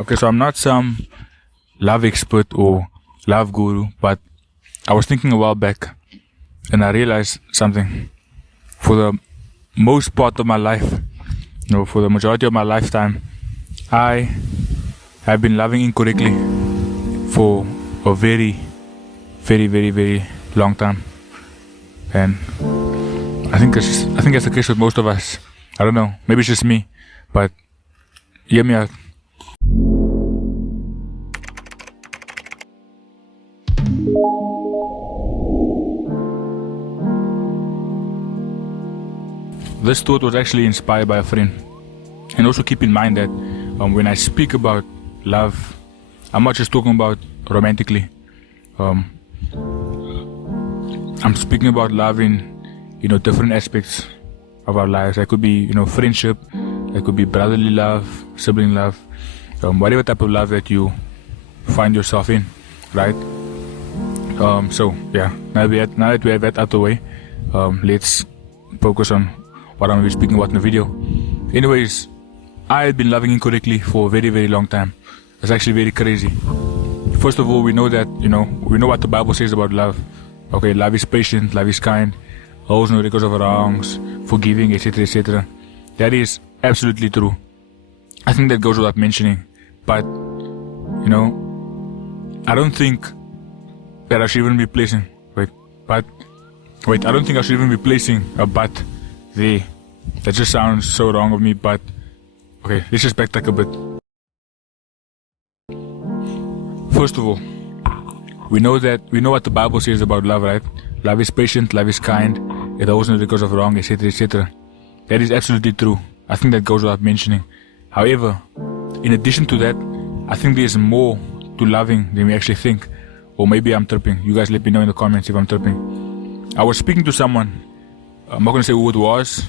Okay, so I'm not some love expert or love guru, but I was thinking a while back and I realized something. For the most part of my life, for the majority of my lifetime, I have been loving incorrectly for a very, very, very, very long time. And I think that's the case with most of us. I don't know, maybe it's just me, but hear me out. This thought was actually inspired by a friend. And also keep in mind that when I speak about love, I'm not just talking about romantically. I'm speaking about love in, different aspects of our lives. That could be, friendship. That could be brotherly love, sibling love, whatever type of love that you find yourself in, right? So yeah, now that we have that out of the way, let's focus on what I'm going to be speaking about in the video. Anyways, I had been loving incorrectly for a very, very long time. It's actually very crazy. First of all, we know that, we know what the Bible says about love. Okay, love is patient, love is kind, holds no records of wrongs, forgiving, etc., etc. That is absolutely true. I think that goes without mentioning. But, I don't think that I should even be placing, I don't think I should even be placing a but there. That just sounds so wrong of me, but okay, let's just backtrack a bit. First of all, we know what the Bible says about love, right? Love is patient, love is kind, it holds no records of wrong, etc., etc. That is absolutely true. I think that goes without mentioning. However, in addition to that, I think there's more to loving than we actually think. Or maybe I'm tripping. You guys let me know in the comments if I'm tripping. I was speaking to someone, I'm not going to say who it was,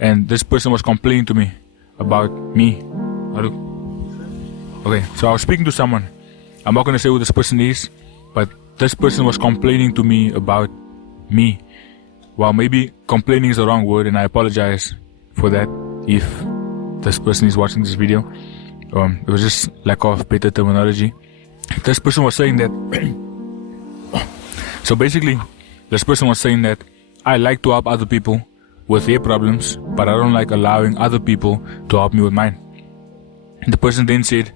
and this person was complaining to me about me. Okay, so I was speaking to someone. I'm not going to say who this person is, but this person was complaining to me about me. Well, maybe complaining is the wrong word, and I apologize for that if this person is watching this video. It was just lack of better terminology. This person was saying that so basically this person was saying that I like to help other people with their problems, but I don't like allowing other people to help me with mine. The person then said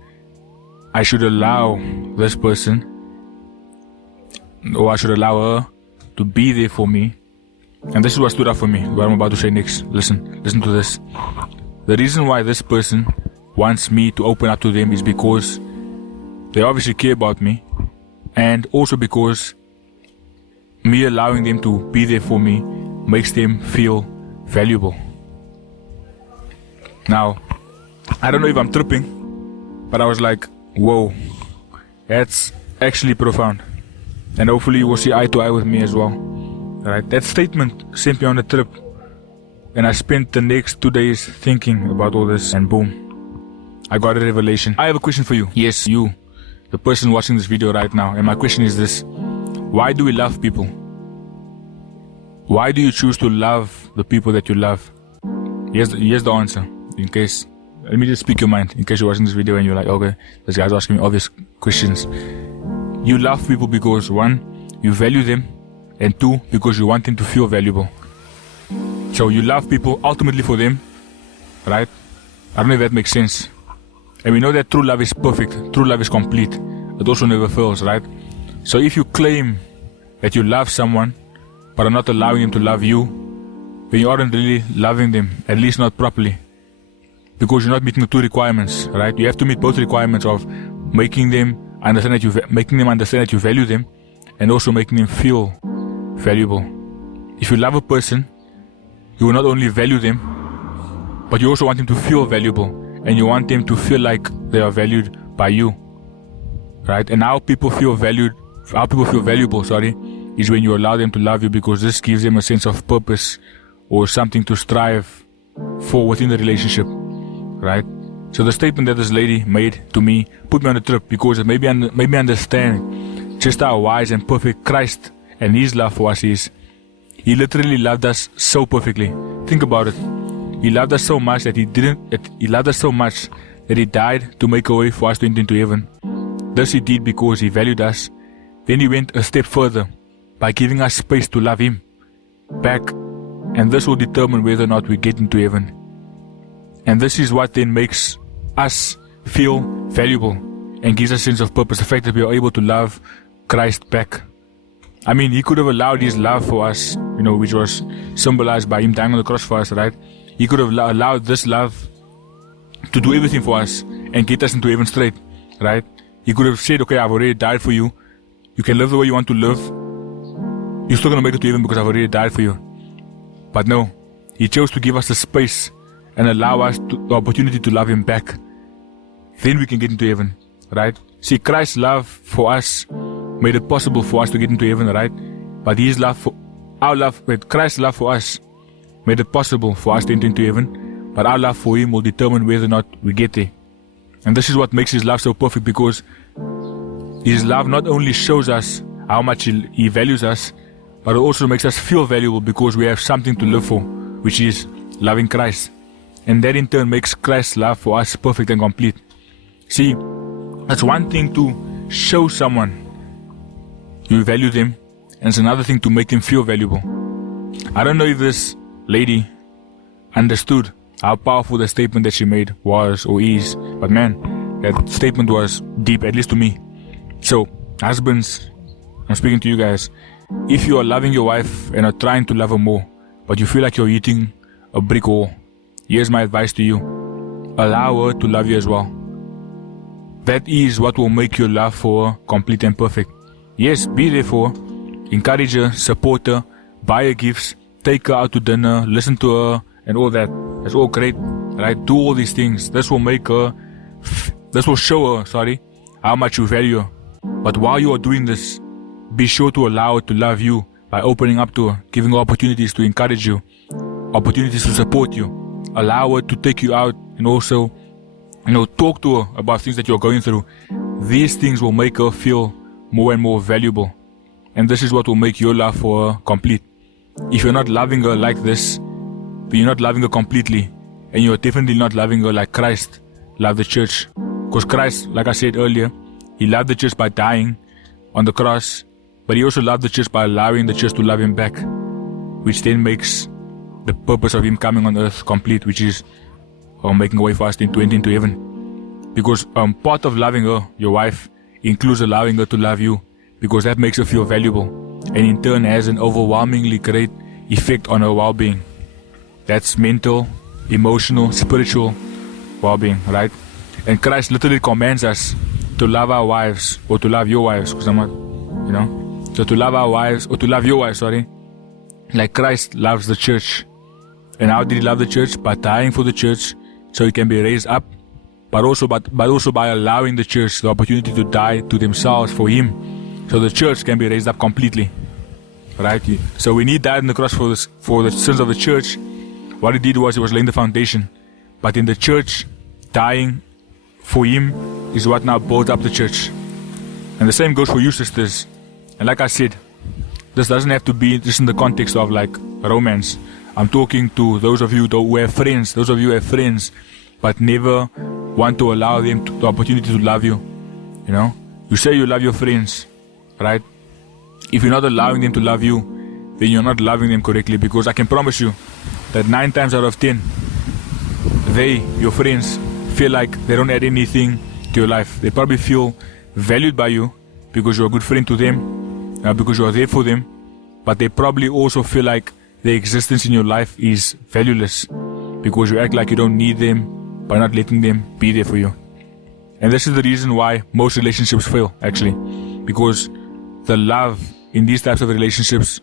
I should allow this person, or I should allow her to be there for me. And this is what stood out for me, what I'm about to say next. Listen to this. The reason why this person wants me to open up to them is because they obviously care about me, and also because me allowing them to be there for me makes them feel valuable. Now, I don't know if I'm tripping, but I was like, whoa, that's actually profound. And hopefully you will see eye to eye with me as well. Alright, that statement sent me on a trip, and I spent the next 2 days thinking about all this, and boom, I got a revelation. I have a question for you. Yes, you, the person watching this video right now. And my question is this: why do we love people? Why do you choose to love the people that you love? Here's the answer. In case, let me just speak your mind. In case you're watching this video and you're like, okay, this guy's asking me obvious questions. You love people because 1, you value them, and 2, because you want them to feel valuable. So you love people ultimately for them, right? I don't know if that makes sense. And we know that true love is perfect, true love is complete. It also never fails, right? So if you claim that you love someone, but are not allowing them to love you, then you aren't really loving them, at least not properly. Because you're not meeting the 2 requirements, right? You have to meet both requirements of making them understand that you value them, and also making them feel valuable. If you love a person, you will not only value them, but you also want them to feel valuable, and you want them to feel like they are valued by you, right? And how people feel valuable, is when you allow them to love you, because this gives them a sense of purpose or something to strive for within the relationship, right? So the statement that this lady made to me put me on a trip, because it made me understand just how wise and perfect Christ and His love for us is. He literally loved us so perfectly. Think about it. He loved us so much that He that he died to make a way for us to enter into heaven. This he did because he valued us. Then he went a step further by giving us space to love him back, and this will determine whether or not we get into heaven. And this is what then makes us feel valuable and gives us a sense of purpose, the fact that we are able to love Christ back. I mean, he could have allowed his love for us, which was symbolized by him dying on the cross for us, right? He could have allowed this love to do everything for us and get us into heaven straight, right? He could have said, okay, I've already died for you. You can live the way you want to live. You're still going to make it to heaven because I've already died for you. But no, he chose to give us the space and allow us the opportunity to love him back. Then we can get into heaven, right? See, Christ's love for us made it possible for us to get into heaven, right? But Christ's love for us made it possible for us to enter into heaven. But our love for him will determine whether or not we get there. And this is what makes his love so perfect, because his love not only shows us how much he values us, but it also makes us feel valuable because we have something to live for, which is loving Christ. And that in turn makes Christ's love for us perfect and complete. See, that's one thing to show someone you value them, and it's another thing to make them feel valuable. I don't know if this lady understood how powerful the statement that she made was or is, but man, that statement was deep, at least to me. So, husbands, I'm speaking to you guys. If you are loving your wife and are trying to love her more, but you feel like you're hitting a brick wall, here's my advice to you. Allow her to love you as well. That is what will make your love for her complete and perfect. Yes, be there for her. Encourage her, support her, buy her gifts, take her out to dinner, listen to her, and all that. That's all great, right? Do all these things. This will show her, how much you value her. But while you are doing this, be sure to allow her to love you by opening up to her, giving her opportunities to encourage you, opportunities to support you. Allow her to take you out and also, talk to her about things that you're going through. These things will make her feel more and more valuable. And this is what will make your love for her complete. If you're not loving her like this, then you're not loving her completely. And you're definitely not loving her like Christ loved the church. Because Christ, like I said earlier, he loved the church by dying on the cross, but he also loved the church by allowing the church to love him back, which then makes the purpose of him coming on earth complete, which is making a way for us to enter into heaven. Because part of loving her, your wife, includes allowing her to love you, because that makes her feel valuable, and in turn has an overwhelmingly great effect on her well-being. That's mental, emotional, spiritual well-being, right? And Christ literally commands us to love our wives, or to love your wives, because I'm not, So to love our wives, or to love your wives, like Christ loves the church. And how did he love the church? By dying for the church, so it can be raised up, but also by allowing the church the opportunity to die to themselves for him, so the church can be raised up completely, right? So when he died on the cross for the sins of the church, what he did was he was laying the foundation. But in the church, dying for him is what now built up the church. And the same goes for you, sisters. And like I said, this doesn't have to be just in the context of like romance. I'm talking to those of you who have friends, but never want to allow them the opportunity to love you. You say you love your friends, right? If you're not allowing them to love you, then you're not loving them correctly, because I can promise you that 9 times out of 10, your friends, feel like they don't add anything to your life. They probably feel valued by you because you're a good friend to them, because you are there for them, but they probably also feel like their existence in your life is valueless because you act like you don't need them by not letting them be there for you. And this is the reason why most relationships fail, actually, because the love in these types of relationships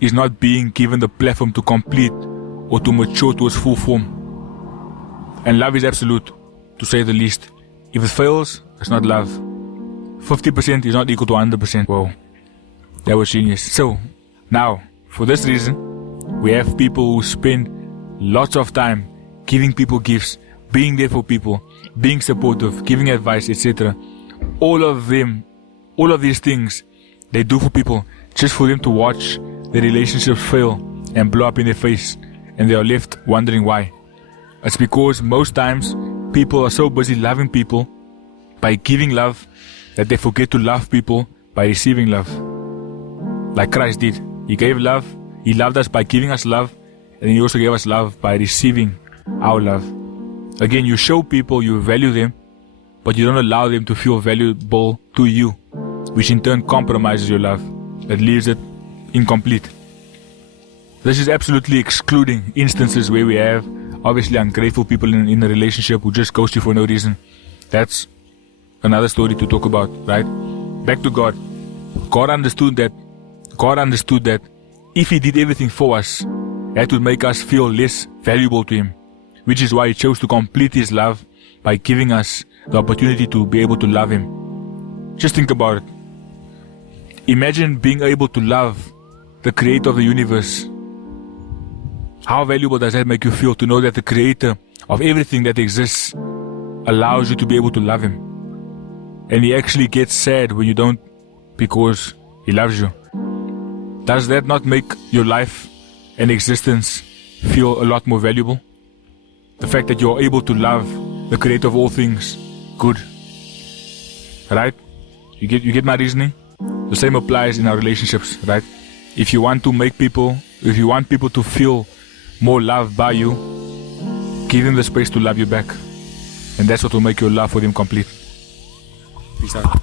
is not being given the platform to complete or to mature to its full form. And love is absolute, to say the least. If it fails, it's not love. 50% is not equal to 100%. Whoa, that was genius. So, now, for this reason, we have people who spend lots of time giving people gifts, being there for people, being supportive, giving advice, etc. All of these things, they do for people just for them to watch the relationships fail and blow up in their face, and they are left wondering why. It's because most times people are so busy loving people by giving love that they forget to love people by receiving love. Like Christ did. He gave love. He loved us by giving us love. And He also gave us love by receiving our love. Again, you show people you value them, but you don't allow them to feel valuable to you, which in turn compromises your love. That leaves it incomplete. This is absolutely excluding instances where we have obviously ungrateful people in a relationship who just ghost you for no reason. That's another story to talk about, right? Back to God. God understood that if He did everything for us, that would make us feel less valuable to Him, which is why He chose to complete His love by giving us the opportunity to be able to love Him. Just think about it. Imagine being able to love the Creator of the universe. How valuable does that make you feel to know that the Creator of everything that exists allows you to be able to love Him? And He actually gets sad when you don't, because He loves you. Does that not make your life and existence feel a lot more valuable? The fact that you're able to love the Creator of all things good. Right? You get my reasoning? The same applies in our relationships, right? If you want people to feel more loved by you, give them the space to love you back. And that's what will make your love for them complete. Peace out.